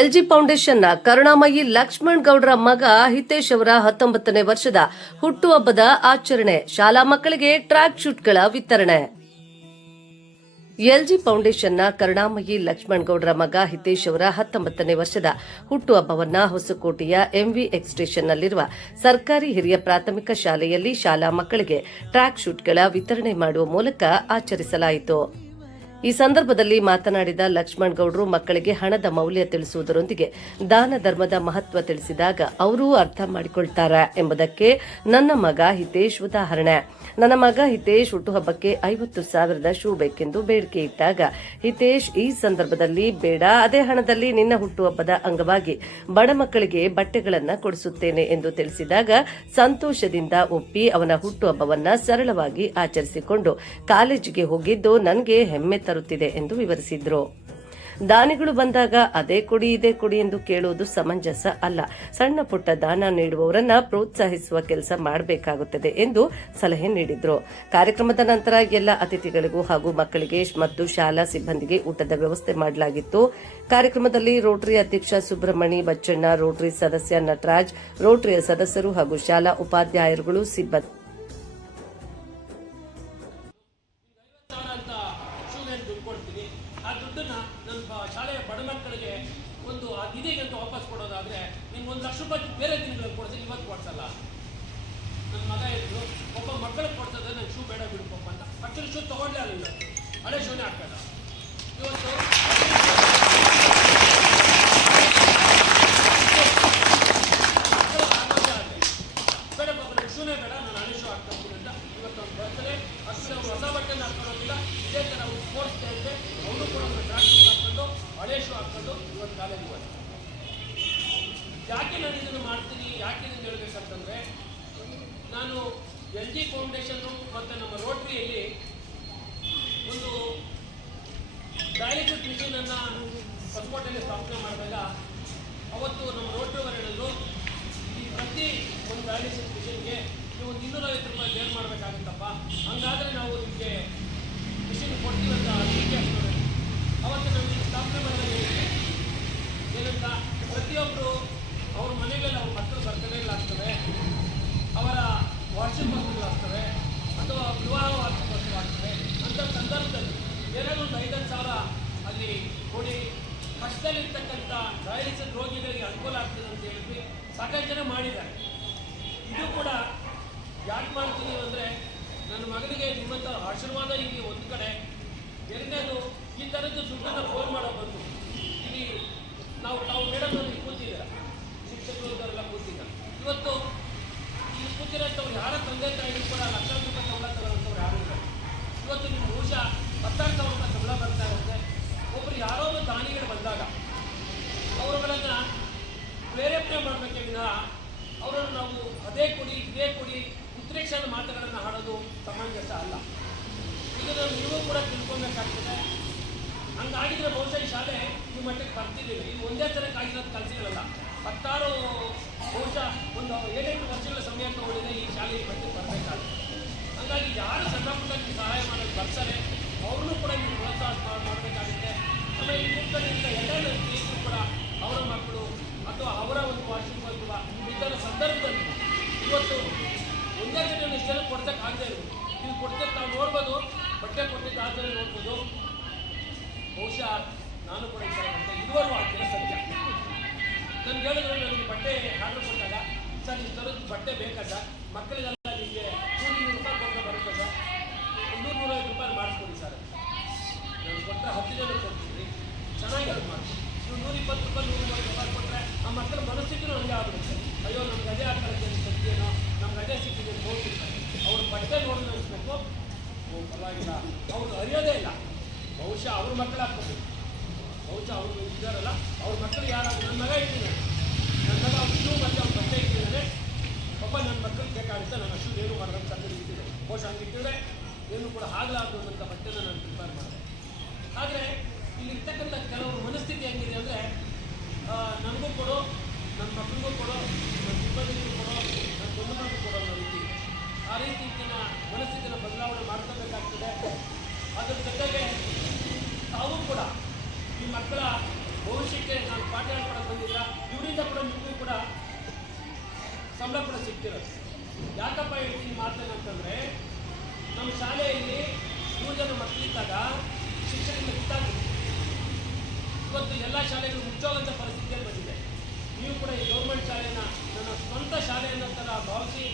LG ಫೌಂಡೇಶನ್ನ ಕರುಣಾಮಯಿ ಲಕ್ಷ್ಮಣ್ ಗೌಡ್ರ ಮಗ ಹಿತೇಶ್ ಅವರ 19ನೇ ವರ್ಷದ ಹುಟ್ಟುಹಬ್ಬದ ಆಚರಣೆ, ಶಾಲಾ ಮಕ್ಕಳಿಗೆ ಟ್ರ್ಯಾಕ್ ಶೂಟ್ಗಳ ವಿತರಣೆ. ಎಲ್ಜಿ ಫೌಂಡೇಶನ್ನ ಕರುಣಾಮಯಿ ಲಕ್ಷ್ಮಣ್ ಗೌಡ್ರ ಮಗ ಹಿತೇಶ್ ಅವರ 19ನೇ ವರ್ಷದ ಹುಟ್ಟುಹಬ್ಬವನ್ನು ಹೊಸಕೋಟೆಯ ಎಂವಿ ಎಕ್ಸ್ಟೇಷನ್ನಲ್ಲಿರುವ ಸರ್ಕಾರಿ ಹಿರಿಯ ಪ್ರಾಥಮಿಕ ಶಾಲೆಯಲ್ಲಿ ಶಾಲಾ ಮಕ್ಕಳಿಗೆ ಟ್ರ್ಯಾಕ್ ಶೂಟ್ಗಳ ವಿತರಣೆ ಮಾಡುವ ಮೂಲಕ ಆಚರಿಸಲಾಯಿತು. ಈ ಸಂದರ್ಭದಲ್ಲಿ ಮಾತನಾಡಿದ ಲಕ್ಷ್ಮಣ್ ಗೌಡ್ರು ಮಕ್ಕಳಿಗೆ ಹಣದ ಮೌಲ್ಯ ತಿಳಿಸುವುದರೊಂದಿಗೆ ದಾನ ಧರ್ಮದ ಮಹತ್ವ ತಿಳಿಸಿದಾಗ ಅವರೂ ಅರ್ಥ ಮಾಡಿಕೊಳ್ತಾರೆ ಎಂಬುದಕ್ಕೆ ನನ್ನ ಮಗ ಹಿತೇಶ್ ಉದಾಹರಣೆ. ನನ್ನ ಮಗ ಹಿತೇಶ್ ಹುಟ್ಟುಹಬ್ಬಕ್ಕೆ 50,000 ಶೂ ಬೇಕೆಂದು ಬೇಡಿಕೆ ಇಟ್ಟಾಗ ಹಿತೇಶ್ ಈ ಸಂದರ್ಭದಲ್ಲಿ ಬೇಡ, ಅದೇ ಹಣದಲ್ಲಿ ನಿನ್ನ ಹುಟ್ಟುಹಬ್ಬದ ಅಂಗವಾಗಿ ಬಡ ಮಕ್ಕಳಿಗೆ ಬಟ್ಟೆಗಳನ್ನು ಕೊಡಿಸುತ್ತೇನೆ ಎಂದು ತಿಳಿಸಿದಾಗ ಸಂತೋಷದಿಂದ ಒಪ್ಪಿ ಅವನ ಹುಟ್ಟುಹಬ್ಬವನ್ನ ಸರಳವಾಗಿ ಆಚರಿಸಿಕೊಂಡು ಕಾಲೇಜಿಗೆ ಹೋಗಿದ್ದು ನನಗೆ ಹೆಮ್ಮೆ ತರುತ್ತಿದೆ ಎಂದು ವಿವರಿಸಿದ್ರು. ದಾನಿಗಳು ಬಂದಾಗ ಅದೇ ಕೊಡಿ ಇದೇ ಕೊಡಿ ಎಂದು ಕೇಳುವುದು ಸಮಂಜಸ ಅಲ್ಲ. ಸಣ್ಣ ಪುಟ್ಟ ದಾನ ನೀಡುವವರನ್ನ ಪ್ರೋತ್ಸಾಹಿಸುವ ಕೆಲಸ ಮಾಡಬೇಕಾಗುತ್ತದೆ ಎಂದು ಸಲಹೆ ನೀಡಿದ್ರು. ಕಾರ್ಯಕ್ರಮದ ನಂತರ ಎಲ್ಲ ಅತಿಥಿಗಳಿಗೂ ಹಾಗೂ ಮಕ್ಕಳಿಗೆ ಮತ್ತು ಶಾಲಾ ಸಿಬ್ಬಂದಿಗೆ ಊಟದ ವ್ಯವಸ್ಥೆ ಮಾಡಲಾಗಿತ್ತು. ಕಾರ್ಯಕ್ರಮದಲ್ಲಿ ರೋಟರಿ ಅಧ್ಯಕ್ಷ ಸುಬ್ರಹ್ಮಣಿ ಬಚ್ಚಣ್ಣ, ರೋಟರಿ ಸದಸ್ಯ ನಟರಾಜ್, ರೋಟರಿಯ ಸದಸ್ಯರು ಹಾಗೂ ಶಾಲಾ ಉಪಾಧ್ಯಾಯರುಗಳು, ಸಿಬ್ಬಂದಿ ಆ ದುಡ್ಡನ್ನ ನನ್ನ ಶಾಲೆಯ ಬಡ ಮಕ್ಕಳಿಗೆ ಒಂದು ಇದೀಗ ಅಂತ ವಾಪಸ್ ಕೊಡೋದಾದ್ರೆ ನಿಮ್ಗೆ ₹1,00,000 ಬೇರೆ ದಿನಗಳಿಗೆ ಕೊಡ್ತೀನಿ, ಇವತ್ತು ಕೊಡ್ಸಲ್ಲ. ನನ್ನ ಮಗ ಹೇಳಿದ್ರು, ಒಬ್ಬ ಮಕ್ಕಳಿಗೆ ಕೊಡ್ತದೆ, ನಂಗೆ ಶೂ ಬೇಡ ಬಿಡ್ಕೊಪ್ಪ ಅಂತ. ಆಕ್ಚುಲಿ ಶೂ ತಗೊಂಡೇ ಅಲ್ಲ, ಹಳೆ ಶೂನೇ ಹಾಕಲ್ಲ. ಇವತ್ತು ಬೇಡ ಪಾಪ, ನಂಗೆ ಶೂನೇ ಬೇಡ, ನಾನು ಹಳೆ ಶೂ ಹಾಕ್ತಾ ಅಂತ ಇವತ್ತು ಅವ್ನು ಬರ್ತಾರೆ. ಅಷ್ಟು ಅವ್ರು ಹೊಸ ಬಟ್ಟೆನ ಹಾಕೊಳ್ಳೋದಿಲ್ಲ. ಇದೇ ಥರ ಅವ್ರು ಸ್ಪೋರ್ಟ್ಸ್ ಡೇ ಇದೆ, ಅವರು ಕೂಡ ಒಂದು ಟ್ರ್ಯಾಕ್ ಶೂ ಹಾಕೊಂಡು ಹಳೆ ಶೂ ಹಾಕೊಂಡು ಇವತ್ತು ಕಾಲೇಜಿಗೆ ಹೋಗ್ತಾರೆ. ಯಾಕೆ ನಾನು ಇದನ್ನು ಮಾಡ್ತೀನಿ, ಯಾಕೆ ಇದನ್ನು ಹೇಳಬೇಕಂತಂದರೆ, ನಾನು ಎಲ್ಜಿ ಫೌಂಡೇಶನ್ನು ಮತ್ತು ನಮ್ಮ ರೋಟರಿಯಲ್ಲಿ ಒಂದು ಡಯಾಲಿಸಿಸ್ ಮಿಷನನ್ನು ಹೊಸಕೋಟೆಯಲ್ಲಿ ಸ್ಥಾಪನೆ ಮಾಡಿದಾಗ ಅವತ್ತು ನಮ್ಮ ರೋಟರಿಯವರು ಹೇಳಿದ್ರು, ಈ ಪ್ರತಿ ಒಂದು ಡಯಾಲಿಸಿಸ್ ಮಿಷನ್ಗೆ ನೀವು ಒಂದು ₹250 ಪೇ ಮಾಡಬೇಕಾಗುತ್ತಪ್ಪ, ಹಂಗಾದರೆ ನಾವು ನಿಮಗೆ ಮಿಷನ್ ಕೊಡ್ತೀವಿ ಅಂತ ರಿಕ್ವೆಸ್ಟ್. ಅವತ್ತು ನಮಗೆ ಸ್ಥಾಪನೆ ಮಾಡಿದಾಗ ಏನಂತ, ಪ್ರತಿಯೊಬ್ಬರು ಅವ್ರ ಮನೆಗೆಲ್ಲ ಅವ್ರ ಮಕ್ಕಳು ಬರ್ತಡೇಗಳಾಗ್ತವೆ, ಅವರ ವಾರ್ಷಿಕೋತ್ಸವಗಳಾಗ್ತವೆ ಅಥವಾ ವಿವಾಹ ವಾರ್ಷಿಕೋತ್ಸವ ಆಗ್ತವೆ. ಅಂಥ ಸಂದರ್ಭದಲ್ಲಿ ಏನಾದರೂ ಒಂದು 5,000 ಅಲ್ಲಿ ಕೊಡಿ, ಕಷ್ಟದಲ್ಲಿರ್ತಕ್ಕಂಥ ಡಯಾಲಿಸಿಸ್ ರೋಗಿಗಳಿಗೆ ಅನುಕೂಲ ಆಗ್ತದೆ ಅಂತ ಹೇಳಿ ಸಾಕಷ್ಟು ಜನ ಮಾಡಿದ್ದಾರೆ. ಇದು ಕೂಡ ಯಾಕೆ ಮಾಡ್ತೀನಿ ಅಂದರೆ, ನನ್ನ ಮಗನಿಗೆ ನಿಮ್ಮಂಥ ಆಶೀರ್ವಾದ ಇಲ್ಲಿ ಒಂದು ಕಡೆ, ಎರಡನೇದು ಈ ಥರದ್ದು ದುಡ್ಡನ್ನು ಫೋನ್ ಮಾಡೋ ಬಂತು. ಇಲ್ಲಿ ನಾವು ಮೇಡಮ್ನಲ್ಲಿ ಕೂತಿದ್ದೀರ, ಶಿಕ್ಷಕರು ಕೂತಿದ್ದಾರೆ. ಇವತ್ತು ಇಲ್ಲಿ ಕೂತಿರೋಂಥವ್ರು ಯಾರ ತಂದೆ ತಾಯಿಗೂ ಕೂಡ ₹1,00,000 ಸಂಬಳ ತಗೊಳ್ಳೋಂಥವ್ರು ಯಾರು ಇಲ್ಲ. ಇವತ್ತು ನಿಮ್ಮ ಬಹುಶಃ ₹10,000 ಸಂಬಳ ಬರ್ತಾ ಇರುತ್ತೆ. ಒಬ್ಬರು ಯಾರೋ ಒಂದು ದಾನಿಗಳು ಬಂದಾಗ ಅವರುಗಳನ್ನು ಪ್ರೇರೇಪಣೆ ಮಾಡಬೇಕೇ ವಿನಃ ಅವರನ್ನು ನಾವು ಅದೇ ಕೊಡಿ ಇದೇ ಕೊಡಿ ಉತ್ಪ್ರೇಕ್ಷಣ ಮಾತುಗಳನ್ನು ಆಡೋದು ಸಮಂಜಸ ಅಲ್ಲ. ಇದನ್ನು ನೀವು ಕೂಡ ತಿಳ್ಕೊಬೇಕಾಗ್ತದೆ. ಹಂಗಾಗಿದ್ರೆ ಬಹುಶಃ ಈ ಶಾಲೆ ಈ ಮಟ್ಟಕ್ಕೆ ಬರ್ತಿದ್ದೀವಿ. ಇದು ಒಂದೇ ಥರಕ್ಕೆ ಆಗಿರೋದು ಕೆಲಸಗಳಲ್ಲ, 10 ಬಹುಶಃ ಒಂದು 7-8 ವರ್ಷಗಳ ಸಮಯ ತಗೊಂಡಿದೆ ಈ ಶಾಲೆ ಈ ಮಟ್ಟಕ್ಕೆ ಬರಬೇಕಾಗುತ್ತೆ. ಹಾಗಾಗಿ ಯಾರು ಸಣ್ಣ ಪುಟ್ಟಕ್ಕೆ ಸಹಾಯ ಮಾಡೋದು ಬರ್ತಾರೆ ಅವ್ರನ್ನೂ ಕೂಡ ನೀವು ಪ್ರೋತ್ಸಾಹ ಮಾಡಬೇಕಾಗುತ್ತೆ. ಆಮೇಲೆ ಈ ಕೂತ್ಕೊಂಡಿದ್ದ ಎಲ್ಲ ಸ್ನೇಹಿತರು ಕೂಡ ಅವರ ಮಕ್ಕಳು ಅಥವಾ ಅವರ ಒಂದು ವಾರ್ಷಿಕೋತ್ಸವ ಈ ಥರ ಸಂದರ್ಭದಲ್ಲಿ ಇವತ್ತು ಒಂದೇ ದಿನ ಇಷ್ಟೆಲ್ಲ ಕೊಡ್ಸೋಕ್ಕಾಗದೇ ಇರ್ಬೋದು. ನೀವು ಕೊಡ್ತಕ್ಕೆ ನಾವು ನೋಡ್ಬೋದು, ಬಟ್ಟೆ ಕೊಟ್ಟಿದ್ದು ಆದರೂ ನೋಡ್ಬೋದು. ಬಹುಶಃ ನಾನು ಕೂಡ ಈ ಥರ ಬಟ್ಟೆ ಇದುವರೆಗೂ ಆಗ್ತಿಲ್ಲ ಸತ್ಯ. ನನಗೆ ಹೇಳಿದ್ರು, ನನಗೆ ಬಟ್ಟೆ ಆರ್ಡರ್ ಕೊಟ್ಟಾಗ, ಸರ್ ಈ ಥರದ್ದು ಬಟ್ಟೆ ಬೇಕಾ ಸರ್, ಮಕ್ಕಳಿಗೆಲ್ಲ ನಿಮಗೆ ₹100 ಕೊಟ್ಟರೆ ಬರುತ್ತೆ ಸರ್, ₹100-150 ಮಾಡಿಸ್ಕೊಡಿ ಸರ್. ನಾನು ಕೊಟ್ಟರೆ 10 ಜನ ಕೊಡ್ತೀನಿ, ಚೆನ್ನಾಗಿ ಅದು ಮಾಡಿ. ನೀವು ₹120, ₹130 ಕೊಟ್ಟರೆ ಆ ಮಕ್ಕಳ ಮನಸ್ಥಿತಿನೂ ಹಂಗೆ ಆಗ್ಬಿಡುತ್ತೆ. ಅಯ್ಯೋ ನಮ್ಗೆ ಅದೇ ಆಗ್ತಾರೆ ಸತ್ಯನೋ, ನಮ್ಗೆ ಅದೇ ಸಿಕ್ಕಿದೆ ಹೋಗ್ತಿರ್ತಾರೆ. ಅವ್ರ ಬಟ್ಟೆ ನೋಡಿ ಅನಿಸ್ಬೇಕು, ಪರವಾಗಿಲ್ಲ, ಅವ್ರು ಅರಿಯೋದೇ ಇಲ್ಲ. ಬಹುಶಃ ಅವ್ರ ಮಕ್ಕಳಾಗ್ತದೆ, ಬಹುಶಃ ಅವರು ಇದ್ದಾರಲ್ಲ ಅವ್ರ ಮಕ್ಕಳು ಯಾರಾದ್ರು. ನನ್ನ ಮಗ ಇಟ್ಟಿದ್ದಾನೆ, ನನ್ನ ಮಗ ಅವ್ನು ಶೂ ಮತ್ತು ಅವ್ನ ಬಟ್ಟೆ ಇಟ್ಟಿದ್ದಾನೆ. ಪಾಪ ನನ್ನ ಮಕ್ಕಳಿಗೆ ಬೇಕಾಗುತ್ತೆ, ನನ್ನ ಶೂ ಏನು ಮಾಡೋದು ತಂದು ಇಟ್ಟಿದೆ. ಬಹುಶಃ ಹಂಗೆ ಇಟ್ಟಿದ್ರೆ ಏನು ಕೂಡ ಆಗಲಾರ್ದು ಅಂತ ಬಟ್ಟೆನ ನಾನು ಪ್ರಿಪೇರ್ ಮಾಡಿದೆ. ಆದರೆ ಇಲ್ಲಿರ್ತಕ್ಕಂಥ ಕೆಲವರು ಮನಸ್ಥಿತಿ ಹೆಂಗಿದೆ ಅಂದರೆ, ನನಗೂ ಕೊಡು, ನನ್ನ ಮಕ್ಕಳಿಗೂ ಕೊಡೋ, ನನ್ನ ಸಿಬ್ಬಂದಿಗೂ ಕೊಡೋ, ನನ್ನ ಕುಟುಂಬಕ್ಕೂ ಕೊಡೋ ಅನ್ನೋ ರೀತಿ. ಆ ರೀತಿಯ ಮನಸ್ಥಿತಿನ ಬದಲಾವಣೆ ಮಾಡ್ಕೋಬೇಕಾಗ್ತದೆ. ಅದ್ರ ಜೊತೆಗೆ ತಾವು ಕೂಡ ಈ ಮಕ್ಕಳ ಗೊತ್ತಿರೋದು. ಯಾಕಪ್ಪ ಹೇಳ್ತೀನಿ ಮಾತೇನಂತಂದರೆ, ನಮ್ಮ ಶಾಲೆಯಲ್ಲಿ 3 ಜನ ಮಕ್ಕಳಿದ್ದಾಗ ಶಿಕ್ಷಕರಿಗೆ ಗೊತ್ತಾಗ್ತದೆ. ಇವತ್ತು ಎಲ್ಲ ಶಾಲೆಗಳು ಮುಚ್ಚೋಗಂಥ ಪರಿಸ್ಥಿತಿಯಲ್ಲಿ ಬಂದಿದೆ. ನೀವು ಕೂಡ ಈ ಗೌರ್ಮೆಂಟ್ ಶಾಲೆನ ನನ್ನ ಸ್ವಂತ ಶಾಲೆಯನ್ನ ಥರ ಭಾವಿಸಿ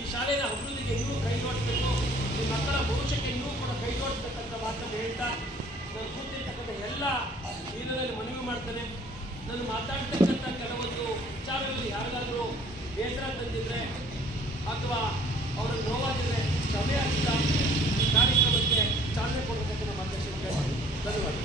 ಈ ಶಾಲೆಯ ಅಭಿವೃದ್ಧಿಗೆ ನೀವು ಕೈ ಜೋಡಿಸಬೇಕು, ಈ ಮಕ್ಕಳ ಭವಿಷ್ಯಕ್ಕೆ ನೀವು ಕೂಡ ಕೈ ಜೋಡಿಸ್ಬೇಕಂತ ಮಾತನ್ನು ಹೇಳ್ತಾ ನಾನು ಕೂತಿರ್ತಕ್ಕಂಥ ಎಲ್ಲ ಹಿರಿಯರಲ್ಲಿ ಮನವಿ ಮಾಡ್ತೇನೆ. ನಾನು ಮಾತಾಡ್ತಕ್ಕಂಥ ಕೆಲವೊಂದು ವಿಚಾರಗಳಲ್ಲಿ ಯಾರಿಗಾದರೂ ಬೇಸರ ತಂದಿದ್ರೆ ಅಥವಾ ಅವರಿಗೆ ನೋವಾಗಿದ್ರೆ ಕ್ಷಮೆ ಆಗ್ತಾ ಈ ಕಾರ್ಯಕ್ರಮಕ್ಕೆ ಚಾಲನೆ ಕೊಡಬೇಕಂತ ನಮ್ಮ ಅಧ್ಯಕ್ಷರಿಗೆ ಧನ್ಯವಾದ.